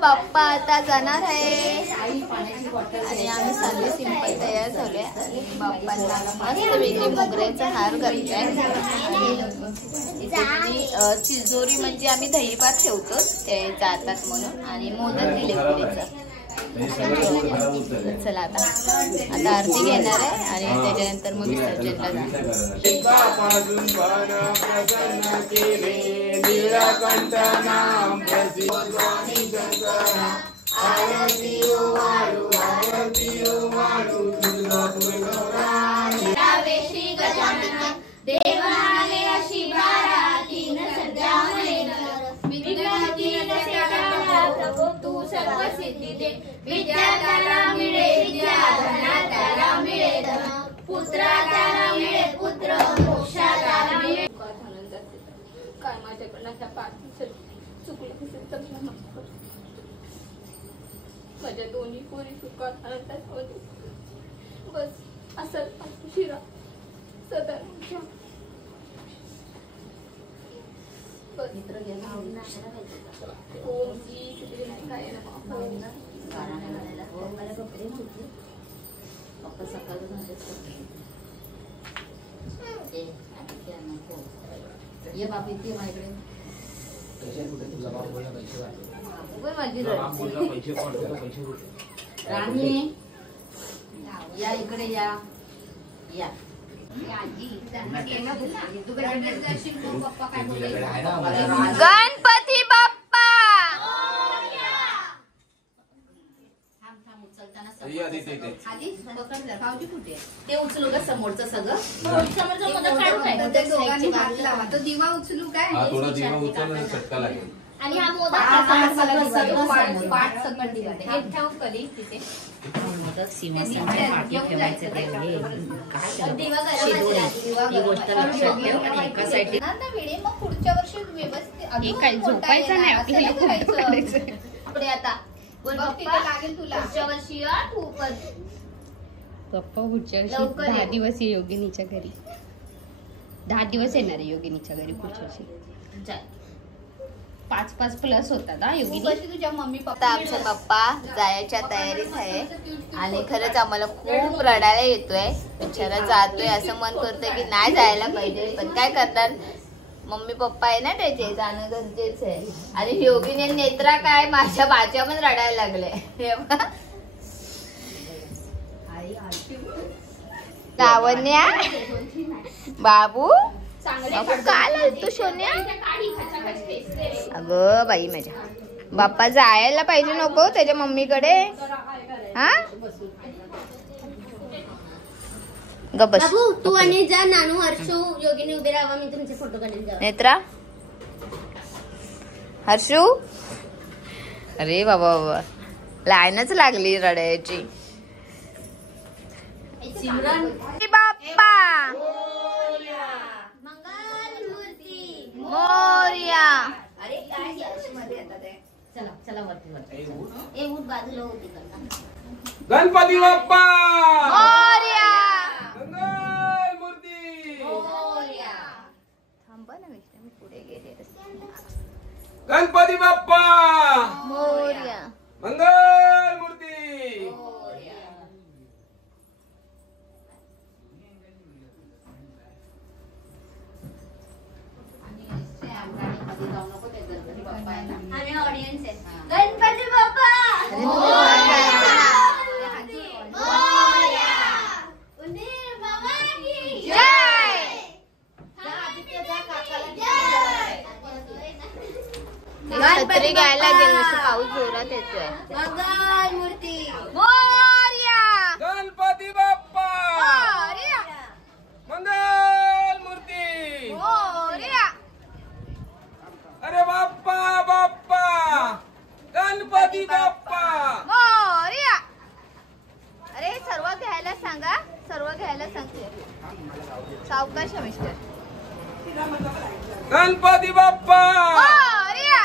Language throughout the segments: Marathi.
बाप्पा आता जाणार आहे आणि आम्ही सगळे सिंपल तयार झालोय. बाप्पांना मस्त वेगळी मोगऱ्याचा हार घातलाय. चिजोरी म्हणजे आम्ही दहीभात ठेवतो ते जातात म्हणून आणि मोदक दिले पुरीचं. चला आता आरती घेणार आहे आणि त्याच्यानंतर मग विसर्जनला तू सर्व सिद्धी दे. विद्या त्याला मिळे विद्या, धना त्याला मिळे धन, पुत्र त्याला मिळे पुत्र, मोक्ष त्याला मिळे. काय माझ्याकडनं ह्या पाठ चुकलं असेल तर मला माफ कर. माझ्या दोन्ही पोरी सुखात आनंदात होते. बस असं शिरा सदा मित्र घ्या ओम जी सिद्धिविनायकाय नमः. पप्पा सकाळ ये बाप इथे माझ्याकडे राणी या इकडे या या. गणपती बाप्पा ते उचलू का समोरचं सगळं दिवा उचलू काय आणि हा मोदक पुढच्या वर्षी व्यवस्थित झोपायचं नाही आता लागेल तुला. पुढच्या वर्षी पप्पा पुढच्या वर्षी 10 दिवस योगिनीच्या घरी 10 दिवस येणार आहे योगिनीच्या घरी पुढच्या वर्षी. 5 प्लस होतात हा योगिनी. तुझ्या मम्मी पप्पा. आमचा पप्पा जायच्या तयारीत आहे आणि खरंच आम्हाला खूप रडायला येतोय. बिचारा जातोय असं मन करतोय की नाही जायला पाहिजे पण काय करणार मम्मी पप्पा आहे ना त्याचे जाणं गरजेचं आहे. आणि योगिनी नेत्रा काय माझ्या बाच्या पण रडायला लागले. लावण्या बाबू काय तू सोन्या अगं बाई माझ्या बाप्पा जायला पाहिजे नको त्याच्या मम्मीकडे. हा बाबू तू आणि जा नानू हर्षू योगिनी उभे राहा. मी तुमचे फोटो काढेल. नेत्रा हर्षू अरे बाबा बाबा लाईनच लागली रडायची. सिमरन बाप्पा मंगलमूर्ती मोरया. अरे काय चला चला वरती ए उठ बाजूला होती गणपती बाप्पा मोरया. मंगलमूर्ती मोरया. थांबा ना मी पुढे गेले. गणपती बाप्पा मोरया. मंगलमूर्ती. आणि ऑडियन्स आहे. गणपती बाप्पा छत्री घ्यायला गेलो पाऊस जोरात येतोय. मंगलमूर्ती मोरया. गणपती बाप्पा मोरया. मंगल सावकाश मिस्टर. गणपती बाप्पा मोरया.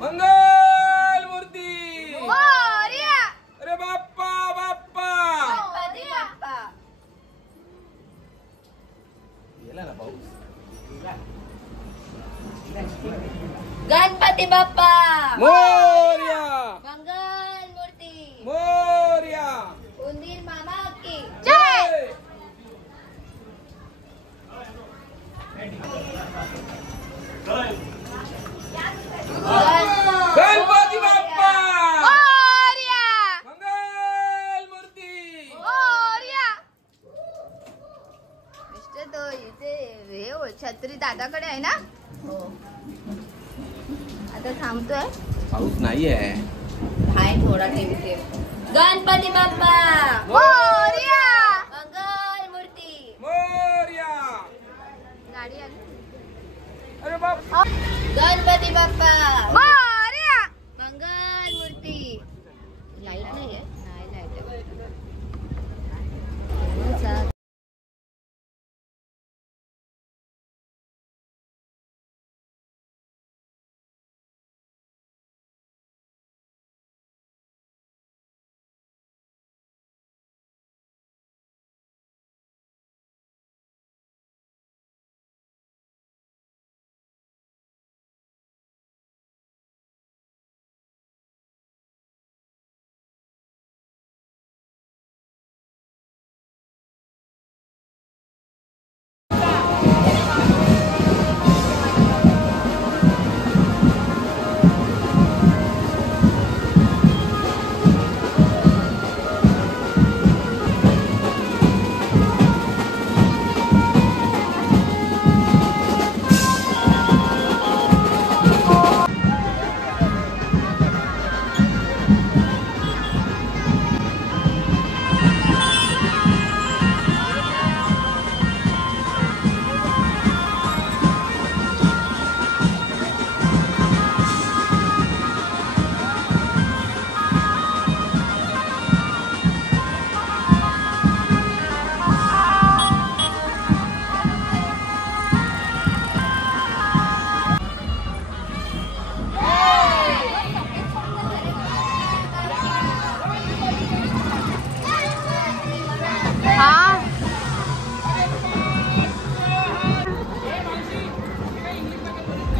मंगल मूर्ती. मोरया. अरे बाप्पा बाप्पा. गणपती बाप्पा. गणपती बाप्पा. मोरया. मंगल मूर्ती. मोरया. उंदीर मामा की जय. गणपती बाप्पा. मोरया. मंगल मूर्ती. मोरया. मिस्टर तो इथे हे छत्री दादाकडे आहे ना. हो. आता थांबतोय. पाऊस नाहीये. हाय थोडा ठेवते. गणपती बाप्पा. मोरया. मंगल मूर्ती. मोरया. गाडी आली. अरे बाप्पा. गणपती बाप्पा. मोरया. मंगल मूर्ती. लाईट नाहीये. नाही लाईट आहे.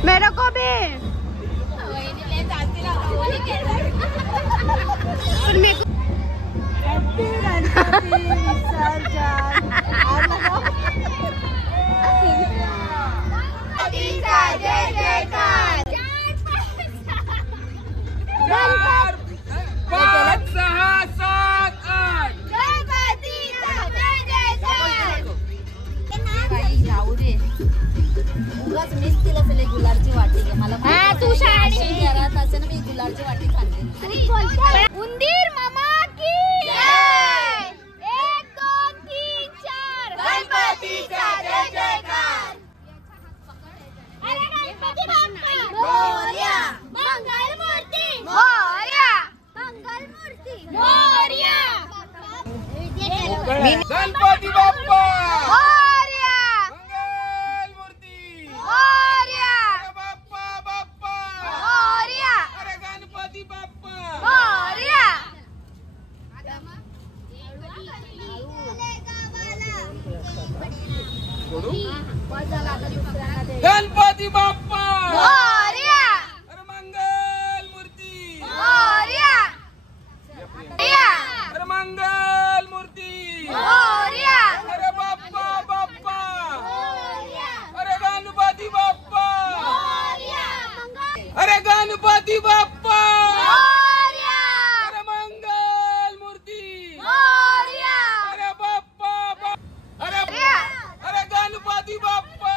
मेरे को भी. जय जयकार. 5, 6, 7, 8. गणपतीचा जय जयकार. उगाच मीच तिला पहिले गुलाबची वाटी घे. मला तू शाळेत घरात असे ना मी गुलाबची वाटी खाल्ली. उंदीर मामा की जय. 1 2 3 4 गणपतीचा जय जयकार. अरे गणपती बाप्पा. मोरया. मंगल मूर्ती. मोरया. मंगल मूर्ती. मोरया. गणपती बाप्पा. मोरया. मंगल मूर्ती. मोरया. अरे बाप्पा बाप्पा. मोरया. अरे गणपती बाप्पा. मोरया. गणपती बाप्पा. मोरया. अरे मंगल मूर्ती. मोरया. अरे मंगल मूर्ती. मोरया. अरे बाप्पा बाप्पा. अरे गणपती बाप्पा. अरे गणपती बाप्पा. अरे मंगल मूर्ती. अरे बाप्पा बाप्पा. अरे गणपती बाप्पा.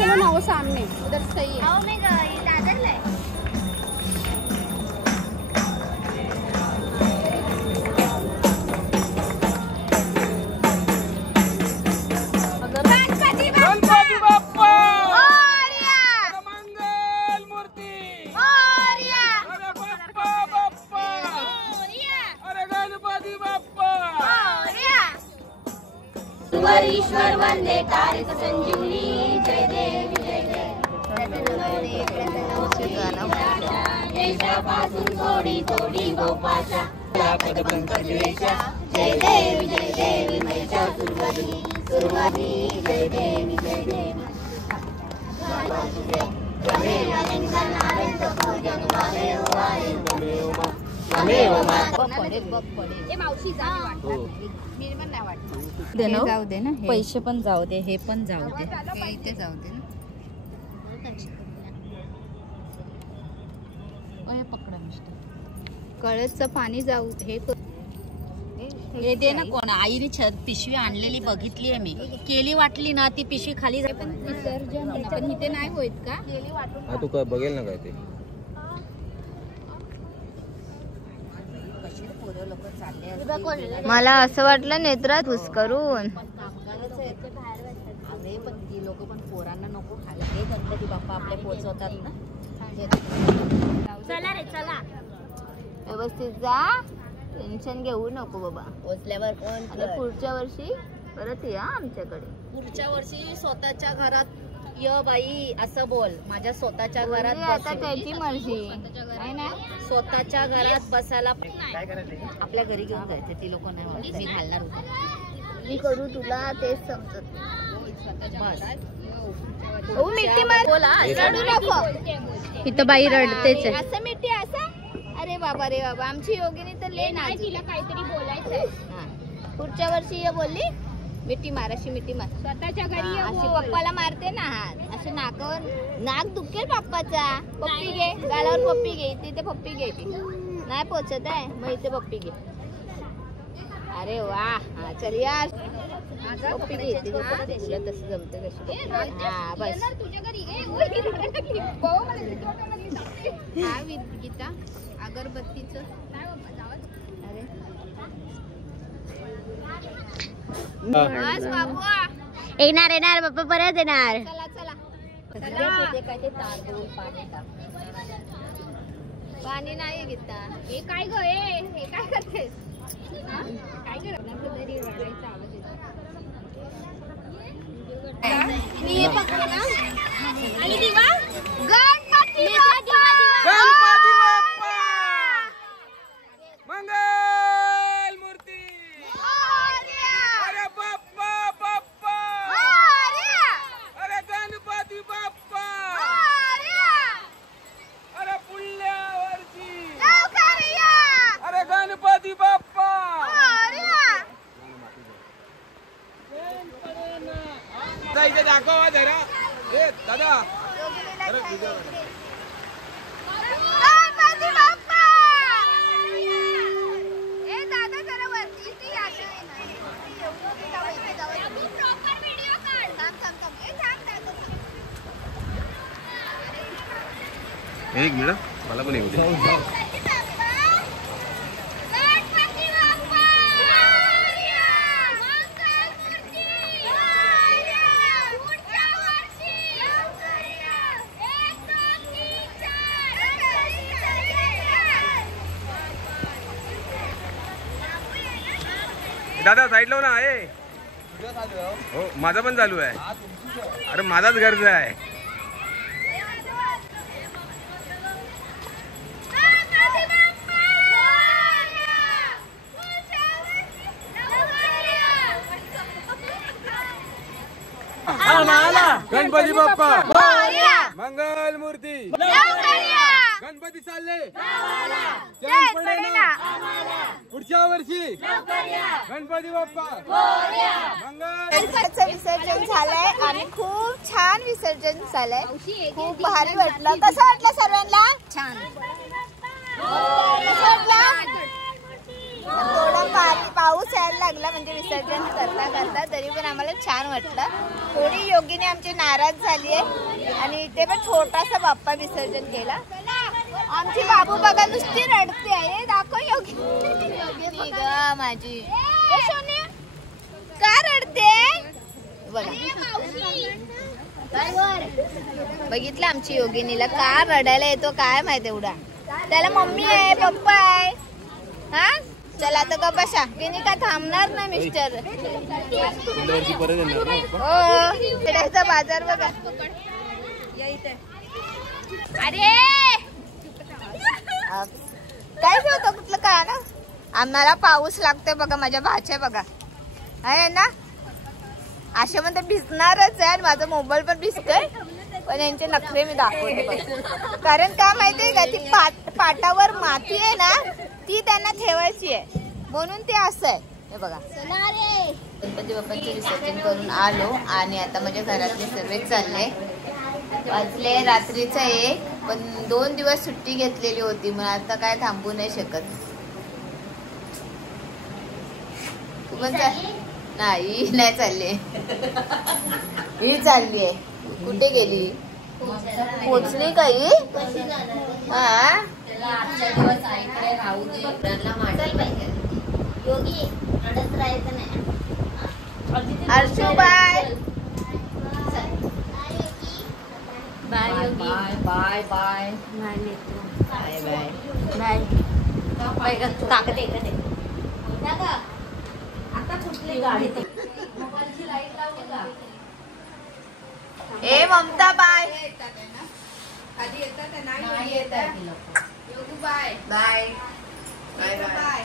चलो ना वो सामने उधर सही है। आओ मैं दादर लाए गणपती बाप्पा अरे मंगल मूर्ती अरे बाप्पा बाप्पा अरे गणपती बाप्पा ईश्वर वंदे तारिक संजीवनी जय देवी जय देशापासून थोडी थोडी गोपाशा पंकज रेषा जय देवी महिषासुरवधी सुरवधी जय देवी जाऊ दे ना पैसे पण जाऊ दे हे पण जाऊ दे इथे जाऊ दे ना पकडा मिस्टर कळसचं पाणी जाऊ हे दे ना कोण आईने पिशवी आणलेली बघितली आहे मी केली वाटली ना ती पिशवी खाली जाईल पण इथे नाही होत का हा तू काय बघेल ना काय ते मला असं वाटलं नेत्रात हुसकरून अरे पण ती लोक पण पोरांना नको खायला हे गणपती बाप्पा आपले पोचवतात ना चला रे चला व्यवस्थित जा टेन्शन घेऊ नको बाबा पोचल्यावर पण आणि पुढच्या वर्षी परत या आमच्याकडे पुढच्या वर्षी स्वतःच्या घरात य बाई असं बोल माझ्या स्वतःच्या घरात आता बसेल. त्याची मर्जी आहे ना स्वतःच्या घरात बसायला आपल्या घरी घेऊन जायचे ती लोक नाही म्हणत. मी घालणार होते मी करू तुला तेच समजत बस हो मिठी मार रडू नको इथं बाई रडतेच आहे. असं मिठी असं अरे बाबा आमची योगिनी तर ले ना तिला काहीतरी बोलायचंय पुढच्या वर्षी ये बोलली मिठी मार अशी मिठी मार स्वतःच्या घरी ये अशी बोल. पप्पाला मारते ना हात असं नाकावर नाक दुखेल पप्पाचा पप्पी घे गालावर पप्पी घे तिथे पप्पी घे ती नाही पोचत आहे मग इथे पप्पी घे अरे वा हा चल यार पप्पी घे तिथे पप्पी तुला तसं जमतं तशी हा बस तुझ्या घरी हा गीता अगरबत्तीचं अरे बस बाबू येणार बाप्पा परत येणार. चला ते काय ते तार देऊन पाणी टाक. पाणी नाही गीता हे काय ग हे काय करतेस काय करणार तरी रडायचा आवाज येतो मी हे पकडू ना आणि दिवा गणपती गणपती बाप्पा मंगल मूर्ती अरे बाप्पा बाप्पा अरे गणपती बाप्पा अरे पुढल्या वर्षी अरे गणपती बाप्पा इथे दाखवा जरा ए दादा अरे तुझ्या एक मिनिट मला पण येऊ दे दादा साईड लाव ना आहे हो माझा पण चालू आहे अरे माझाच गरज आहे गणपती बाप्पा मंगल मूर्ती गणपती चालले पुढच्या वर्षी गणपती बाप्पा मंगल गणपतीचं विसर्जन झालंय आणि खूप छान विसर्जन झालंय खूप भारी वाटलं कसं वाटलं सर्वांना छान कसं वाटलं थोडा पाऊस यायला लागला म्हणजे विसर्जन करता करता तरी पण आम्हाला छान वाटलं. थोडी योगीने आमची नाराज झाली आहे आणि इथे पण छोटासा बाप्पा विसर्जन केला. आमची बाबू बघा नुसती रडते आहे. दाखव योगिनी ग माझी. सोनिया का रडते बघा. बघितलं आमची योगिनीला का रडायला येतो काय माहिती एवढा. त्याला मम्मी आहे पप्पा आहे. हा चला आता का बसा. तिने काय थांबणार नाही मिस्टर. हो खेड्याचा बाजार बघा. अरे काय होतं कुठलं काय ना. आम्हाला पाऊस लागतोय बघा. माझ्या भाच्या बघा आहे ना अशा म्हणते भिजणारच आहे. माझा मोबाईल पण भिजतोय पण यांचे नखरे मी दाखवते बघा. कारण का माहितीये का ती पाटावर माती आहे ना ती त्यांना ठेवायची आहे म्हणून ते असं आहे. हे बघा गणपती बाप्पांचे विसर्जन करून आलो आणि आता माझ्या घरातले सर्व चालले. वाजले रात्रीचं 1 पण 2 दिवस सुट्टी घेतलेली होती मग आता काय थांबू नाही शकत. तू पण नाही नाही चालले. ही चालली आहे. कुठे गेली पोचली काही. हा राहू दे योगी रडत राहायचं नाही. Arshu bye bye Yogi bye bye bye bye bye bye Kakade कडे आता कुठली गाडी. ए Mamata bye Yogi bye bye bye bye.